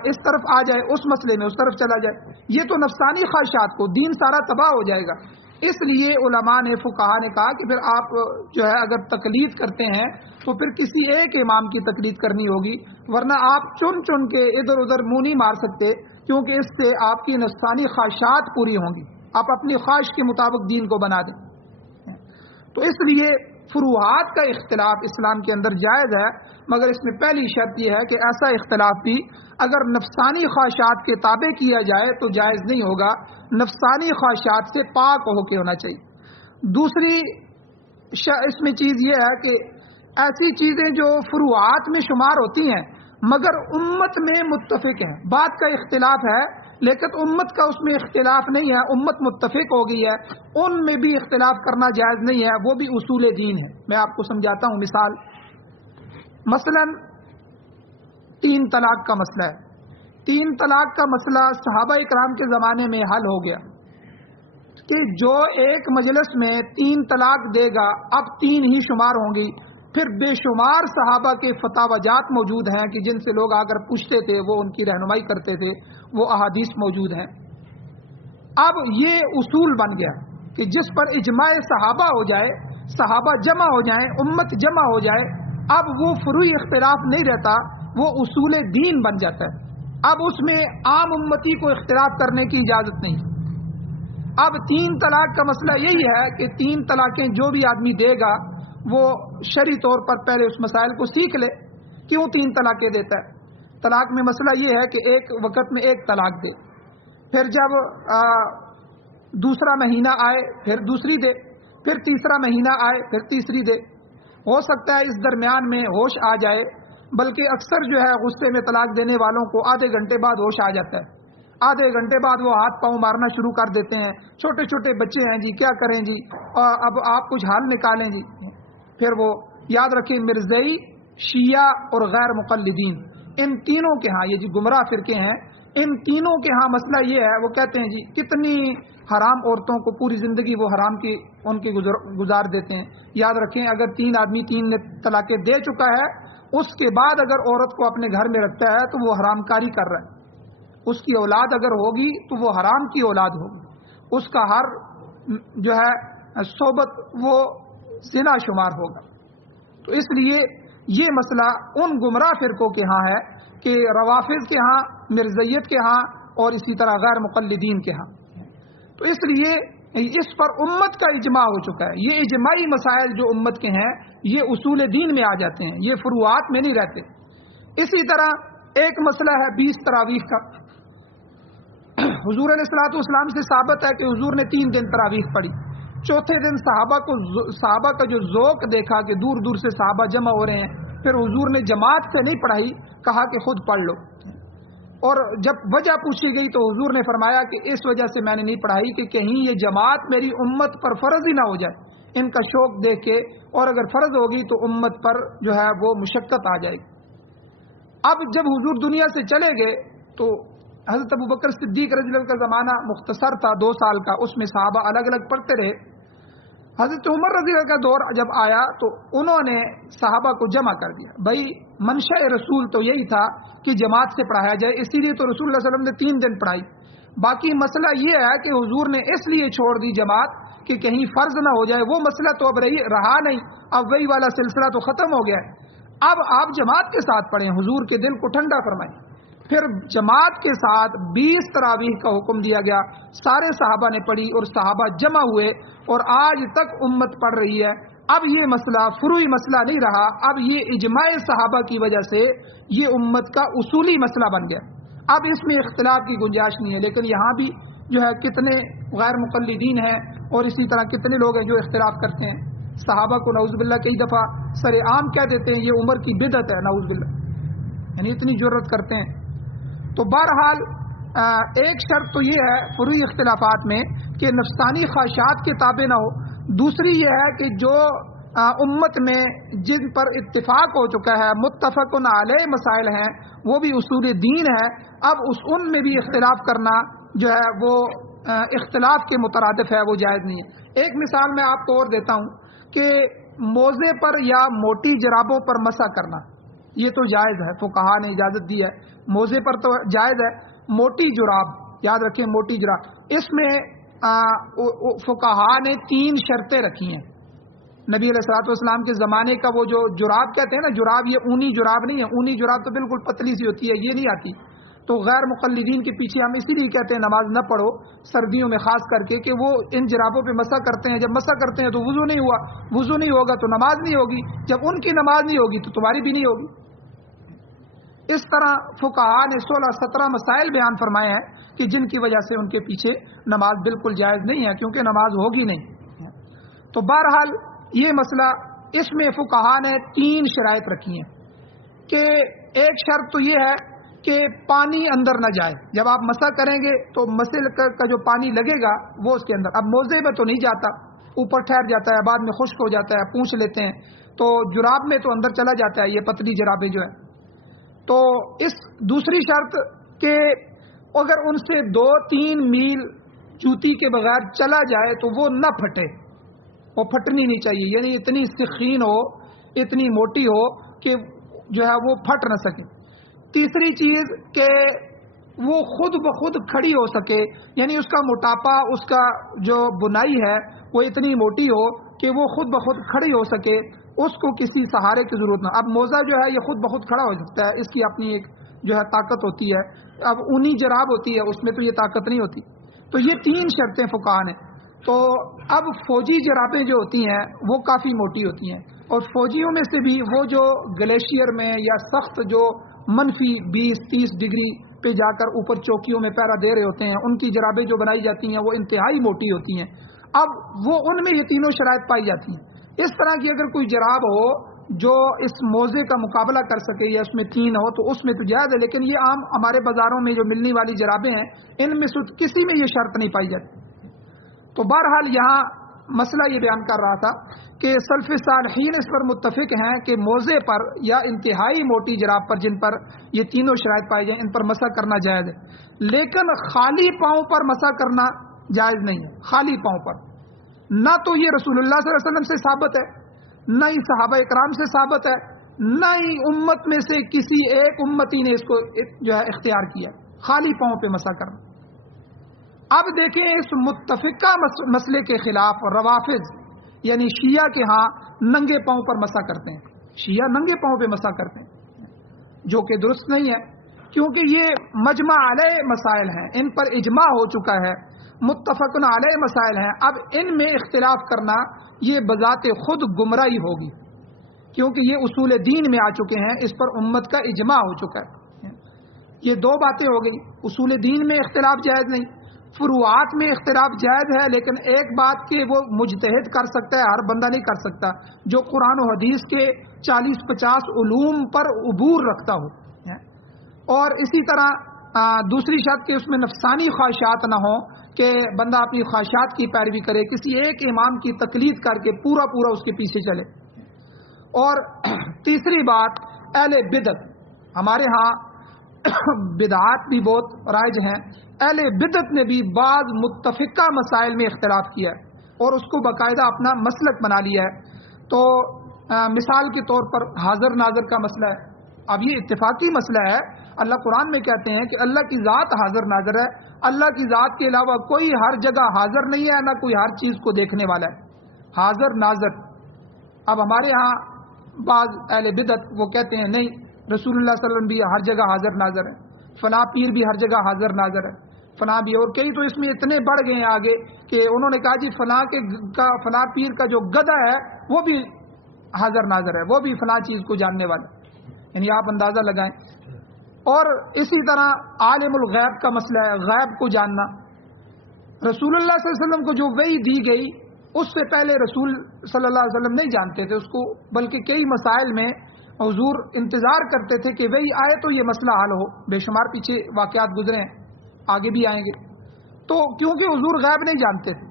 اس طرف آ جائے، اس مسئلے میں اس طرف چلا جائے، یہ تو نفسانی خواہشات کو، دین سارا تباہ ہو جائے گا۔ اس لیے علماء نے، فقہا نے کہا کہ پھر آپ جو ہے اگر تقلید کرتے ہیں تو پھر کسی ایک امام کی تقلید کرنی ہوگی، ورنہ آپ چن چن کے ادھر ادھر منہ نہیں مار سکتے، کیونکہ اس سے آپ کی نفسانی خواہشات پوری ہوں گی، آپ اپنی خواہش کے مطابق دین کو بنا دیں۔ تو اس لیے فروعات کا اختلاف اسلام کے اندر جائز ہے، مگر اس میں پہلی شرط یہ ہے کہ ایسا اختلاف بھی اگر نفسانی خواہشات کے تابع کیا جائے تو جائز نہیں ہوگا، نفسانی خواہشات سے پاک ہو کے ہونا چاہیے۔ دوسری اس میں چیز یہ ہے کہ ایسی چیزیں جو فروعات میں شمار ہوتی ہیں مگر امت میں متفق ہیں، بات کا اختلاف ہے لیکن امت کا اس میں اختلاف نہیں ہے، امت متفق ہو گئی ہے، ان میں بھی اختلاف کرنا جائز نہیں ہے، وہ بھی اصول دین ہے۔ میں آپ کو سمجھاتا ہوں مثال، مثلا 3 طلاق کا مسئلہ ہے۔ 3 طلاق کا مسئلہ صحابہ اکرام کے زمانے میں حل ہو گیا کہ جو ایک مجلس میں 3 طلاق دے گا اب 3 ہی شمار ہوں گی۔ پھر بے شمار صحابہ کے فتاوی جات موجود ہیں کہ جن سے لوگ آ کر پوچھتے تھے، وہ ان کی رہنمائی کرتے تھے، وہ احادیث موجود ہیں۔ اب یہ اصول بن گیا کہ جس پر اجماع صحابہ ہو جائے، صحابہ جمع ہو جائیں، امت جمع ہو جائے، اب وہ فروعی اختلاف نہیں رہتا، وہ اصول دین بن جاتا ہے۔ اب اس میں عام امتی کو اختلاف کرنے کی اجازت نہیں۔ اب 3 طلاق کا مسئلہ یہی ہے کہ 3 طلاقیں جو بھی آدمی دے گا وہ شرعی طور پر پہلے اس مسائل کو سیکھ لے، کیوں 3 طلاقیں دیتا ہے۔ طلاق میں مسئلہ یہ ہے کہ ایک وقت میں 1 طلاق دے، پھر جب دوسرا مہینہ آئے پھر دوسری دے، پھر تیسرا مہینہ آئے پھر تیسری دے۔ ہو سکتا ہے اس درمیان میں ہوش آ جائے، بلکہ اکثر جو ہے غصے میں طلاق دینے والوں کو آدھے گھنٹے بعد ہوش آ جاتا ہے، آدھے گھنٹے بعد وہ ہاتھ پاؤں مارنا شروع کر دیتے ہیں، چھوٹے چھوٹے بچے ہیں جی، کیا کریں جی، اب آپ کچھ حل نکالیں جی۔ پھر وہ یاد رکھیں مرزئی، شیعہ اور غیر مقلدین، ان تینوں کے ہاں، یہ جو گمراہ فرقے ہیں، ان تینوں کے ہاں مسئلہ یہ ہے، وہ کہتے ہیں جی کتنی حرام عورتوں کو پوری زندگی وہ حرام کی ان کی گزار دیتے ہیں۔ یاد رکھیں اگر 3 آدمی 3 طلاقیں دے چکا ہے، اس کے بعد اگر عورت کو اپنے گھر میں رکھتا ہے تو وہ حرام کاری کر رہا ہے، اس کی اولاد اگر ہوگی تو وہ حرام کی اولاد ہوگی، اس کا ہر جو ہے صحبت وہ زنا شمار ہوگا۔ تو اس لیے یہ مسئلہ ان گمراہ فرقوں کے ہاں ہے کہ روافض کے ہاں، مرزیت کے ہاں اور اسی طرح غیر مقلدین کے ہاں۔ تو اس لیے اس پر امت کا اجماع ہو چکا ہے۔ یہ اجماعی مسائل جو امت کے ہیں یہ اصول دین میں آ جاتے ہیں، یہ فروعات میں نہیں رہتے۔ اسی طرح ایک مسئلہ ہے 20 تراویح کا۔ حضور علیہ الصلوۃ والسلام سے ثابت ہے کہ حضور نے 3 دن تراویح پڑھی۔ چوتھے دن صحابہ کا جو ذوق دیکھا کہ دور دور سے صحابہ جمع ہو رہے ہیں، پھر حضور نے جماعت سے نہیں پڑھائی، کہا کہ خود پڑھ لو۔ اور جب وجہ پوچھی گئی تو حضور نے فرمایا کہ اس وجہ سے میں نے نہیں پڑھائی کہ کہیں یہ جماعت میری امت پر فرض ہی نہ ہو جائے، ان کا شوق دیکھ کے، اور اگر فرض ہوگی تو امت پر جو ہے وہ مشقت آ جائے گی۔ اب جب حضور دنیا سے چلے گئے تو حضرت ابوبکر صدیق رضی اللہ عنہ کا زمانہ مختصر تھا 2 سال کا، اس میں صحابہ الگ الگ پڑھتے رہے۔ حضرت عمر رضی اللہ عنہ کا دور جب آیا تو انہوں نے صحابہ کو جمع کر دیا۔ بھائی منشاء رسول تو یہی تھا کہ جماعت سے پڑھایا جائے، اسی لیے تو رسول اللہ صلی اللہ علیہ وسلم نے 3 دن پڑھائی۔ باقی مسئلہ یہ ہے کہ حضور نے اس لیے چھوڑ دی جماعت کہ کہیں فرض نہ ہو جائے، وہ مسئلہ تو اب رہا نہیں، اب وہی والا سلسلہ تو ختم ہو گیا ہے۔ اب آپ جماعت کے ساتھ پڑھیں، حضور کے دل کو ٹھنڈا فرمائیں۔ پھر جماعت کے ساتھ 20 تراویح کا حکم دیا گیا، سارے صحابہ نے پڑھی اور صحابہ جمع ہوئے، اور آج تک امت پڑھ رہی ہے۔ اب یہ مسئلہ فروعی مسئلہ نہیں رہا، اب یہ اجماع صحابہ کی وجہ سے یہ امت کا اصولی مسئلہ بن گیا۔ اب اس میں اختلاف کی گنجائش نہیں ہے، لیکن یہاں بھی جو ہے کتنے غیر مقلدین ہیں اور اسی طرح کتنے لوگ ہیں جو اختلاف کرتے ہیں۔ صحابہ کو نعوذ باللہ کئی دفعہ سر عام کہہ دیتے ہیں، یہ عمر کی بدعت ہے، نعوذ باللہ، یعنی اتنی جرت کرتے ہیں۔ تو بہرحال ایک شرط تو یہ ہے فروعی اختلافات میں کہ نفسانی خواہشات کے تابع نہ ہو، دوسری یہ ہے کہ جو امت میں جن پر اتفاق ہو چکا ہے، متفق علیہ مسائل ہیں، وہ بھی اصول دین ہے، اب ان میں بھی اختلاف کرنا جو ہے وہ اختلاف کے مترادف ہے، وہ جائز نہیں ہے۔ ایک مثال میں آپ کو اور دیتا ہوں کہ موزے پر یا موٹی جرابوں پر مسح کرنا یہ تو جائز ہے، فقہا نے اجازت دی ہے۔ موزے پر تو جائز ہے، موٹی جراب، یاد رکھیں موٹی جراب، اس میں فقہا نے 3 شرطیں رکھی ہیں۔ نبی علیہ الصلوۃ والسلام کے زمانے کا وہ جو جراب کہتے ہیں نا، جراب، یہ اونی جراب نہیں ہے، اونی جراب تو بالکل پتلی سی ہوتی ہے، یہ نہیں آتی۔ تو غیر مقلدین کے پیچھے ہم اسی لیے کہتے ہیں نماز نہ پڑھو سردیوں میں خاص کر کے، کہ وہ ان جرابوں پہ مسح کرتے ہیں، جب مسح کرتے ہیں تو وضو نہیں ہوا، وضو نہیں ہوگا تو نماز نہیں ہوگی، جب ان کی نماز نہیں ہوگی تو تمہاری بھی نہیں ہوگی۔ اس طرح فقہا نے 16-17 مسائل بیان فرمائے ہیں کہ جن کی وجہ سے ان کے پیچھے نماز بالکل جائز نہیں ہے، کیونکہ نماز ہوگی نہیں۔ تو بہرحال یہ مسئلہ، اس میں فقہا نے 3 شرائط رکھی ہیں کہ ایک شرط تو یہ ہے کہ پانی اندر نہ جائے، جب آپ مسح کریں گے تو مسل کا جو پانی لگے گا وہ اس کے اندر، اب موزے میں تو نہیں جاتا، اوپر ٹھہر جاتا ہے، بعد میں خشک ہو جاتا ہے، پوچھ لیتے ہیں، تو جراب میں تو اندر چلا جاتا ہے، یہ پتلی جرابیں جو ہیں۔ تو اس دوسری شرط کہ اگر ان سے 2-3 میل جوتی کے بغیر چلا جائے تو وہ نہ پھٹے، وہ پھٹنی نہیں چاہیے، یعنی اتنی سخین ہو، اتنی موٹی ہو کہ جو ہے وہ پھٹ نہ سکے۔ تیسری چیز کہ وہ خود بخود کھڑی ہو سکے، یعنی اس کا موٹاپا، اس کا جو بنائی ہے وہ اتنی موٹی ہو کہ وہ خود بخود کھڑی ہو سکے، اس کو کسی سہارے کی ضرورت نہ۔ اب موزہ جو ہے یہ خود بخود کھڑا ہو سکتا ہے، اس کی اپنی ایک جو ہے طاقت ہوتی ہے، اب اونی جراب ہوتی ہے اس میں تو یہ طاقت نہیں ہوتی۔ تو یہ 3 شرطیں فقہا نے۔ تو اب فوجی جرابیں جو ہوتی ہیں وہ کافی موٹی ہوتی ہیں، اور فوجیوں میں سے بھی وہ جو گلیشیئر میں یا سخت جو -20-30 ڈگری پہ جا کر اوپر چوکیوں میں پہرا دے رہے ہوتے ہیں، ان کی جرابیں جو بنائی جاتی ہیں وہ انتہائی موٹی ہوتی ہیں۔ اب وہ ان میں یہ 3 شرائط پائی جاتی ہیں۔ اس طرح کی اگر کوئی جراب ہو جو اس موزے کا مقابلہ کر سکے یا اس میں 3 ہو تو اس میں تو جائز ہے، لیکن یہ عام ہمارے بازاروں میں جو ملنے والی جرابیں ہیں ان میں سے کسی میں یہ شرط نہیں پائی جاتی۔ تو بہرحال یہاں مسئلہ یہ بیان کر رہا تھا کہ سلف صالحین اس پر متفق ہیں کہ موزے پر یا انتہائی موٹی جراب پر جن پر یہ 3 شرائط پائی جائیں ان پر مسح کرنا جائز ہے، لیکن خالی پاؤں پر مسح کرنا جائز نہیں ہے۔ خالی پاؤں پر نہ تو یہ رسول اللہ صلی اللہ علیہ وسلم سے ثابت ہے، نہ ہی صحابہ اکرام سے ثابت ہے، نہ ہی امت میں سے کسی ایک امتی نے اس کو جو ہے اختیار کیا، خالی پاؤں پہ مسح کرنا۔ اب دیکھیں اس متفقہ مسئلے کے خلاف روافض یعنی شیعہ کے ہاں ننگے پاؤں پر مسا کرتے ہیں. شیعہ ننگے پاؤں پہ مسا کرتے ہیں, جو کہ درست نہیں ہے, کیونکہ یہ مجمع علیہ مسائل ہیں, ان پر اجماع ہو چکا ہے, متفق علیہ مسائل ہیں. اب ان میں اختلاف کرنا یہ بذات خود گمراہی ہوگی, کیونکہ یہ اصول دین میں آ چکے ہیں, اس پر امت کا اجماع ہو چکا ہے. یہ دو باتیں ہو گئی, اصول دین میں اختلاف جائز نہیں, فروعات میں اختلاف جائز ہے, لیکن ایک بات کہ وہ مجتہد کر سکتا ہے, ہر بندہ نہیں کر سکتا جو قرآن و حدیث کے 40-50 علوم پر عبور رکھتا ہو. اور اسی طرح دوسری شرط کہ اس میں نفسانی خواہشات نہ ہوں کہ بندہ اپنی خواہشات کی پیروی کرے, کسی ایک امام کی تقلید کر کے پورا اس کے پیچھے چلے. اور تیسری بات اہل بدعت, ہمارے ہاں بدعات بھی بہت رائج ہیں, اہل بدعت نے بھی بعض متفقہ مسائل میں اختلاف کیا ہے اور اس کو باقاعدہ اپنا مسلک بنا لیا ہے. تو مثال کے طور پر حاضر ناظر کا مسئلہ ہے. اب یہ اتفاقی مسئلہ ہے, اللہ قرآن میں کہتے ہیں کہ اللہ کی ذات حاضر ناظر ہے, اللہ کی ذات کے علاوہ کوئی ہر جگہ حاضر نہیں ہے, نہ کوئی ہر چیز کو دیکھنے والا ہے, حاضر ناظر. اب ہمارے ہاں بعض اہل بدعت وہ کہتے ہیں نہیں, رسول اللہ صلی اللہ علیہ وسلم بھی ہر جگہ حاضر ناظر ہے, فلاں پیر بھی ہر جگہ حاضر ناظر ہے, فلاں بھی, اور کئی تو اس میں اتنے بڑھ گئے ہیں آگے کہ انہوں نے کہا جی فلاں پیر کا جو گدھا ہے وہ بھی حاضر ناظر ہے, وہ بھی فلاں چیز کو جاننے والا. یعنی آپ اندازہ لگائیں. اور اسی طرح عالم الغیب کا مسئلہ ہے, غیب کو جاننا. رسول اللہ صلی اللہ علیہ وسلم کو جو وحی دی گئی اس سے پہلے رسول صلی اللہ علیہ وسلم نہیں جانتے تھے اس کو, بلکہ کئی مسائل میں حضور انتظار کرتے تھے کہ وحی آئے تو یہ مسئلہ حل ہو. بے شمار پیچھے واقعات گزرے ہیں, آگے بھی آئیں گے. تو کیونکہ حضور غیب نہیں جانتے تھے.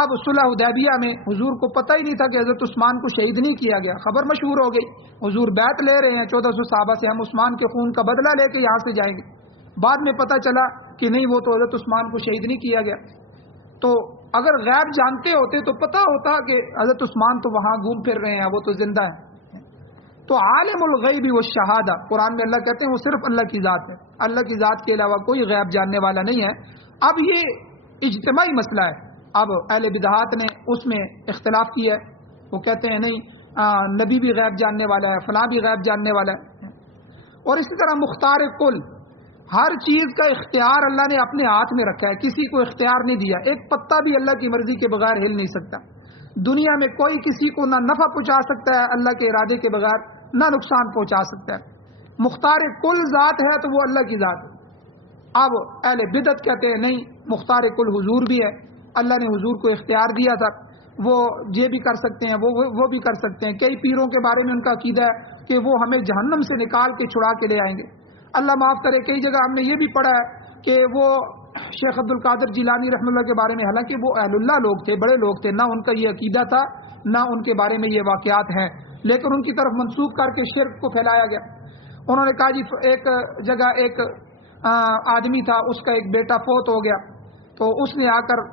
اب صلح حدیبیہ میں حضور کو پتہ ہی نہیں تھا کہ حضرت عثمان کو شہید نہیں کیا گیا, خبر مشہور ہو گئی, حضور بیعت لے رہے ہیں 1400 صحابہ سے, ہم عثمان کے خون کا بدلہ لے کے یہاں سے جائیں گے. بعد میں پتہ چلا کہ نہیں, وہ تو حضرت عثمان کو شہید نہیں کیا گیا. تو اگر غیب جانتے ہوتے تو پتہ ہوتا کہ حضرت عثمان تو وہاں گھوم پھر رہے ہیں, وہ تو زندہ ہیں. تو عالم الغیب والشہادہ قرآن میں اللہ کہتے ہیں وہ صرف اللہ کی ذات ہے, اللہ کی ذات کے علاوہ کوئی غیب جاننے والا نہیں ہے. اب یہ اجتماعی مسئلہ ہے. اب اہل بدعات نے اس میں اختلاف کیا ہے, وہ کہتے ہیں نہیں نبی بھی غیب جاننے والا ہے, فلاں بھی غیب جاننے والا ہے. اور اسی طرح مختار کل, ہر چیز کا اختیار اللہ نے اپنے ہاتھ میں رکھا ہے, کسی کو اختیار نہیں دیا. ایک پتا بھی اللہ کی مرضی کے بغیر ہل نہیں سکتا. دنیا میں کوئی کسی کو نہ نفع پہنچا سکتا ہے اللہ کے ارادے کے بغیر, نہ نقصان پہنچا سکتا ہے. مختار کل ذات ہے تو وہ اللہ کی ذات ہے. اب اہل بدعت کہتے ہیں نہیں, مختار کل حضور بھی ہے, اللہ نے حضور کو اختیار دیا تھا, وہ یہ بھی کر سکتے ہیں, وہ بھی کر سکتے ہیں. کئی پیروں کے بارے میں ان کا عقیدہ ہے کہ وہ ہمیں جہنم سے نکال کے چھڑا کے لے آئیں گے. اللہ معاف کرے, کئی جگہ ہم نے یہ بھی پڑھا ہے کہ وہ شیخ عبد القادر جیلانی رحمۃ اللہ کے بارے میں, حالانکہ وہ اہل اللہ لوگ تھے, بڑے لوگ تھے, نہ ان کا یہ عقیدہ تھا, نہ ان کے بارے میں یہ واقعات ہیں, لیکن ان کی طرف منسوخ کر کے شرک کو پھیلایا گیا. انہوں نے کہا جی ایک جگہ ایک آدمی تھا, اس کا ایک بیٹا فوت ہو گیا, تو اس نے آ کر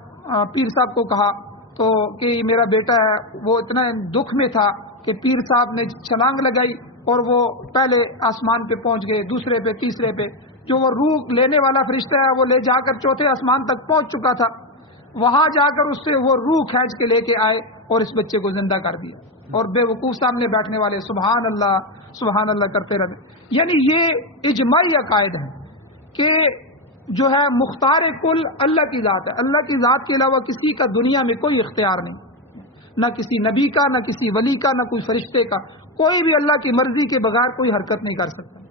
پیر صاحب کو کہا تو کہ میرا بیٹا ہے, وہ اتنا دکھ میں تھا کہ پیر صاحب نے چھلانگ لگائی اور وہ پہلے آسمان پہ پہنچ گئے, دوسرے پہ, تیسرے پہ. جو وہ روح لینے والا فرشتہ ہے وہ لے جا کر چوتھے آسمان تک پہنچ چکا تھا, وہاں جا کر اس سے وہ روح کھینچ کے لے کے آئے اور اس بچے کو زندہ کر دیا. اور بے وقوف سامنے بیٹھنے والے سبحان اللہ کرتے رہتے. یعنی یہ اجماعی عقائد ہے کہ جو ہے مختار کل اللہ کی ذات ہے, اللہ کی ذات کے علاوہ کسی کا دنیا میں کوئی اختیار نہیں, نہ کسی نبی کا, نہ کسی ولی کا, نہ کوئی فرشتے کا. کوئی بھی اللہ کی مرضی کے بغیر کوئی حرکت نہیں کر سکتا.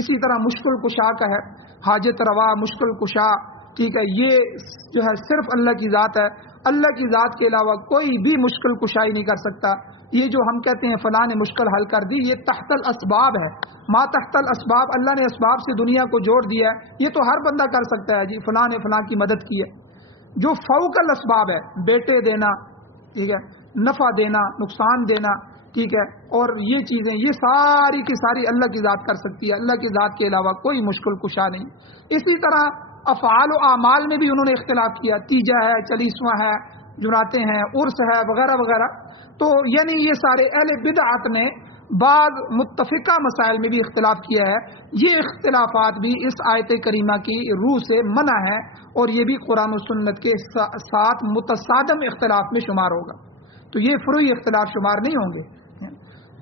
اسی طرح مشکل کشا کا ہے, حاجت روا, مشکل کشا, ٹھیک ہے, یہ جو ہے صرف اللہ کی ذات ہے. اللہ کی ذات کے علاوہ کوئی بھی مشکل کشائی نہیں کر سکتا. یہ جو ہم کہتے ہیں فلاں نے مشکل حل کر دی, یہ تحت الاسباب ہے. ما تحت الاسباب, اللہ نے اسباب سے دنیا کو جوڑ دیا ہے, یہ تو ہر بندہ کر سکتا ہے. جی فلاں نے فلاں کی مدد کی ہے. جو فوق الاسباب ہے, بیٹے دینا, ٹھیک ہے, نفع دینا, نقصان دینا, ٹھیک ہے, اور یہ چیزیں, یہ ساری کی ساری اللہ کی ذات کر سکتی ہے. اللہ کی ذات کے علاوہ کوئی مشکل کشا نہیں. اسی طرح افعال و اعمال میں بھی انہوں نے اختلاف کیا, تیجا ہے, چالیسواں ہے, جناتے ہیں, عرس ہے, وغیرہ وغیرہ. تو یعنی یہ سارے اہل بدعت نے بعض متفقہ مسائل میں بھی اختلاف کیا ہے، یہ اختلافات بھی اس آیت کریمہ کی روح سے منع ہے، اور یہ بھی قرآن و سنت کے ساتھ متصادم اختلاف میں شمار ہوگا، تو یہ فروعی اختلاف شمار نہیں ہوں گے۔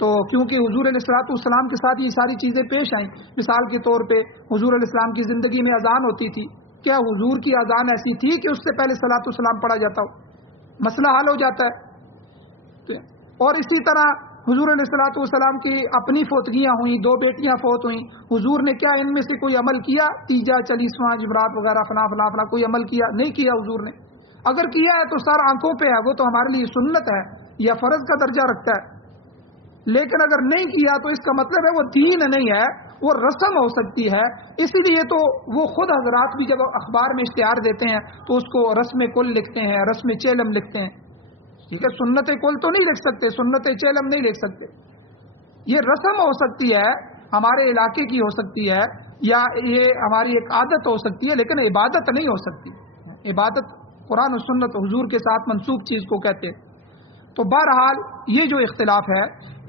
تو کیونکہ حضور علیہ السلام کے ساتھ یہ ساری چیزیں پیش آئیں، مثال کے طور پہ حضور علیہ السلام کی زندگی میں اذان ہوتی تھی، کیا حضور کی اذان ایسی تھی کہ اس سے پہلے صلاۃ والسلام پڑھا جاتا ہو؟ مسئلہ حل ہو جاتا ہے۔ اور اسی طرح حضور علیہ والسلام کی اپنی فوتگیاں ہوئیں، 2 بیٹیاں فوت ہوئیں، حضور نے کیا ان میں سے کوئی عمل کیا؟ تیجا، چالیسواں، جمعرات وغیرہ فلاں فلاں فلاں کوئی عمل کیا؟ نہیں کیا حضور نے۔ اگر کیا ہے تو سر آنکھوں پہ ہے، وہ تو ہمارے لیے سنت ہے یا فرض کا درجہ رکھتا ہے، لیکن اگر نہیں کیا تو اس کا مطلب ہے وہ دین نہیں ہے، وہ رسم ہو سکتی ہے۔ اسی لیے تو وہ خود حضرات بھی جب اخبار میں اشتہار دیتے ہیں تو اس کو رسم کل لکھتے ہیں، رسم چیلم لکھتے ہیں، ٹھیک ہے، سنت کل تو نہیں لکھ سکتے، سنت چیلم نہیں لکھ سکتے۔ یہ رسم ہو سکتی ہے، ہمارے علاقے کی ہو سکتی ہے، یا یہ ہماری ایک عادت ہو سکتی ہے، لیکن عبادت نہیں ہو سکتی۔ عبادت قرآن و سنت حضور کے ساتھ منسوب چیز کو کہتے ہیں۔ تو بہرحال یہ جو اختلاف ہے،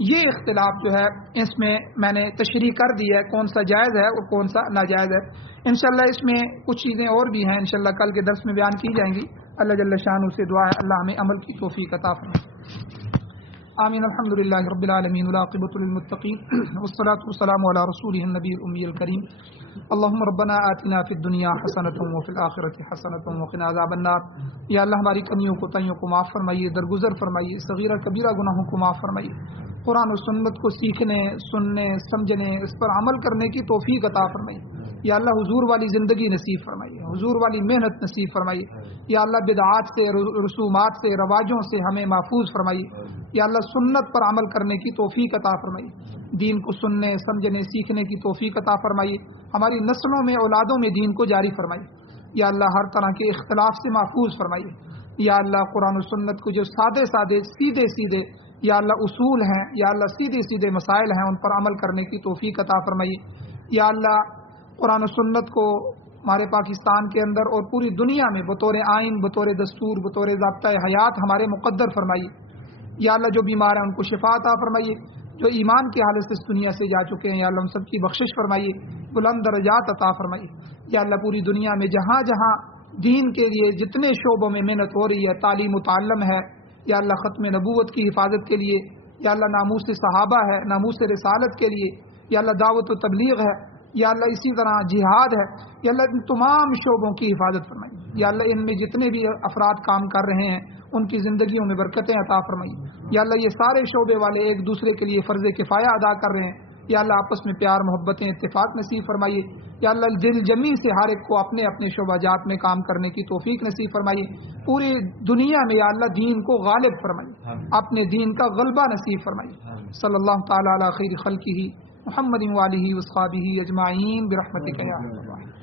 یہ اختلاف جو ہے اس میں نے تشریح کر دی ہے کون سا جائز ہے اور کون سا ناجائز ہے۔ انشاءاللہ اس میں کچھ چیزیں اور بھی ہیں، انشاءاللہ کل کے درس میں بیان کی جائیں گی۔ اللہ جل شانہ سے دعا ہے اللہ ہمیں عمل کی توفیق عطا فرمائے۔ آمین۔ الحمدللہ رب العالمین والعاقبۃ للمتقین والصلاۃ والسلام علی رسولہ النبی الامی الکریم۔ اللہم ربنا آتنا فی الدنیا حسنۃ وفی الآخرۃ حسنۃ وقنا عذاب النار۔ یا اللہ ہماری کمیوں کو تائیوں کو معاف فرمائیے، درگزر فرمائیے، صغیرہ کبیرہ گناہوں کو معاف فرمائیے۔ قرآن و سنت کو سیکھنے، سننے، سمجھنے، اس پر عمل کرنے کی توفیق عطا فرمائیے۔ یا اللہ حضور والی زندگی نصیب فرمائیے، حضور والی محنت نصیب فرمائیے۔ یا اللہ بدعات سے، رسومات سے، رواجوں سے ہمیں محفوظ فرمائیے۔ یا اللہ سنت پر عمل کرنے کی توفیق عطا فرمائیے، دین کو سننے، سمجھنے، سیکھنے کی توفیق عطا فرمائیے۔ ہماری نسلوں میں، اولادوں میں دین کو جاری فرمائیے۔ یا اللہ ہر طرح کے اختلاف سے محفوظ فرمائیے۔ یا اللہ قرآن و سنت کو جو سادے سادے، سیدھے سیدھے یا اللہ اصول ہیں، یا اللہ سیدھے سیدھے مسائل ہیں، ان پر عمل کرنے کی توفیق عطا فرمائیے۔ یا اللہ قرآن و سنت کو ہمارے پاکستان کے اندر اور پوری دنیا میں بطور آئین، بطور دستور، بطور ضابطۂ حیات ہمارے مقدر فرمائیے۔ یا اللہ جو بیمار ہیں ان کو شفا عطا فرمائیے، جو ایمان کی حالت سے اس دنیا سے جا چکے ہیں یا اللہ ان سب کی بخشش فرمائیے، بلند درجات عطا فرمائیے۔ یا اللہ پوری دنیا میں جہاں جہاں دین کے لیے جتنے شعبوں میں محنت ہو رہی ہے، تعلیم و تعلم ہے، یا اللہ ختم نبوت کی حفاظت کے لیے، یا اللہ ناموس صحابہ ہے، ناموس رسالت کے لیے، یا اللہ دعوت و تبلیغ ہے، یا اللہ اسی طرح جہاد ہے، یا اللہ ان تمام شعبوں کی حفاظت فرمائیے۔ یا اللہ ان میں جتنے بھی افراد کام کر رہے ہیں ان کی زندگیوں میں برکتیں عطا فرمائیے۔ یا اللہ یہ سارے شعبے والے ایک دوسرے کے لیے فرض کفایہ ادا کر رہے ہیں، یا اللہ آپس میں پیار، محبتیں، اتفاق نصیب فرمائیے۔ یا اللہ دل جمی سے ہر ایک کو اپنے اپنے شعبہ جات میں کام کرنے کی توفیق نصیب فرمائیے۔ پوری دنیا میں یا اللہ دین کو غالب فرمائیے، اپنے دین کا غلبہ نصیب فرمائیے۔ صلی اللہ تعالی علی خیر خلقہ محمد وآلہ وصحبہ اجمعین برحمتک یا ارحم الراحمین۔